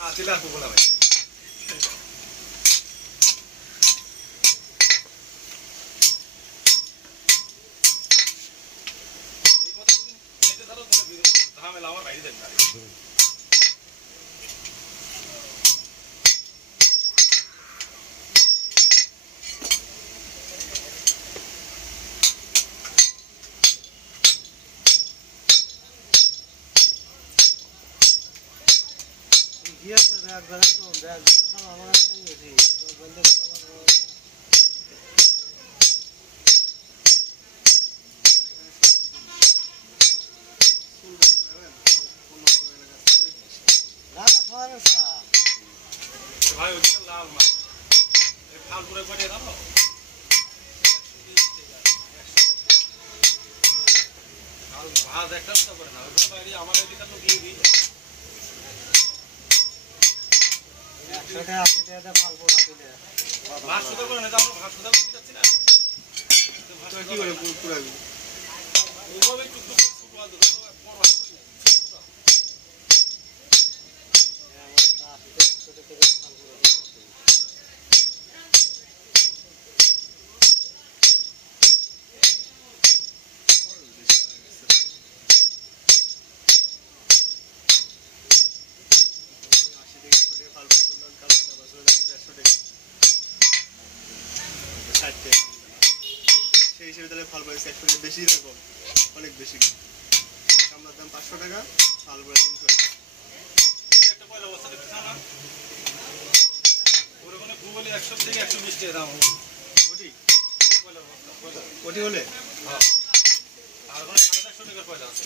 Sila aku bola ভাই এই কথা তুমি এটা ধরো তুমি ঝামেলা আমার বাইরে যাবে Yes, that that's our easy. So when the ভাই ওটা লাল মাছ এই ফালপুরে করে দাও 120 আর ভাত একটা তো করে না ওটা বাইরে আমার এদিকে তো দিয়ে দিই 100 টাকা আপনি দেন ফালপুর আপনি দেন মাছ সুদা করে না আমরা ভাত সুদা করতে যাচ্ছি না ভাত কি করে পুরাবি ওভাবে টুকটুক শুকনো দাও বড় সেই হিসেবে তাহলে ফাল প্রাইস একটু বেশি রাখো অনেক বেশি কামড়ার দাম 500 টাকা ফাল প্রাইস 300 টাকা একটা পয়লা বস্তা দিছ না ওরে কোনে গুগলে 100 থেকে 120 টাকা দাম ওটি পয়লা বস্তা ওটি হলে হ্যাঁ আর কোন 150 টাকার পয়লা আছে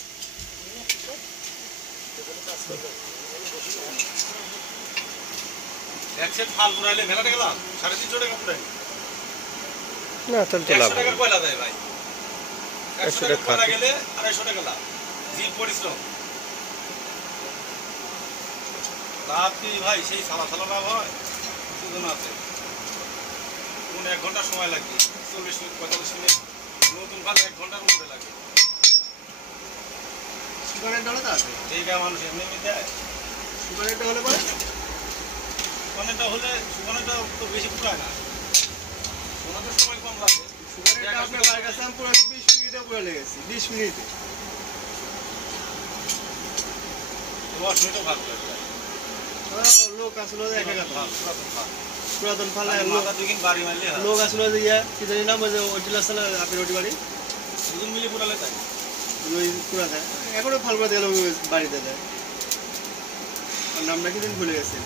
এক সেট ফাল পুরাইলে মেলা টাকা লাভ 350 টাকা পুরাই না তাহলে তো লাভ 100 টাকার পয়লা দেয় ভাই 100 টাকা পয়লা গেলে 250 টাকা লাভ জি পরিশ্রম লাভ কি ভাই সেই সালা সালা লাভ হয় সুজন আছে কোন 1 ঘন্টা সময় লাগে 40 মিনিট 45 মিনিট নতুন ফাল 1 ঘন্টার উপরে লাগে সুগারের ডলার আছে ঠিক আছে মানুষ এমনি দেয় সুগারেরটা হলে পরে সুগারেরটা হলে সুগারেরটা তো বেশি পুরায় না সুগারের সময় কম লাগে সুগারেরটা আপনার বাইরে কাছে আমি পুরো 20 মিনিটে পুরো লেগেছি 20 মিনিটে 10 মিনিটও ভালো লাগে লোক আসলে দেখা গেল পুরাতন পুরাতন ফাল মাথা দুইদিন বাড়ি মারলে লোক আসলে যে ইয়া কি জানি নাম যে ওটিল আসলে আপনি রোটি বাড়ি দুজন মিলে পুরালে তাই ওই পুরা দেয় এখনো ফাল করে দিলে বাড়িতে দেয় আর নামটা কি দিন ভুলে গেছে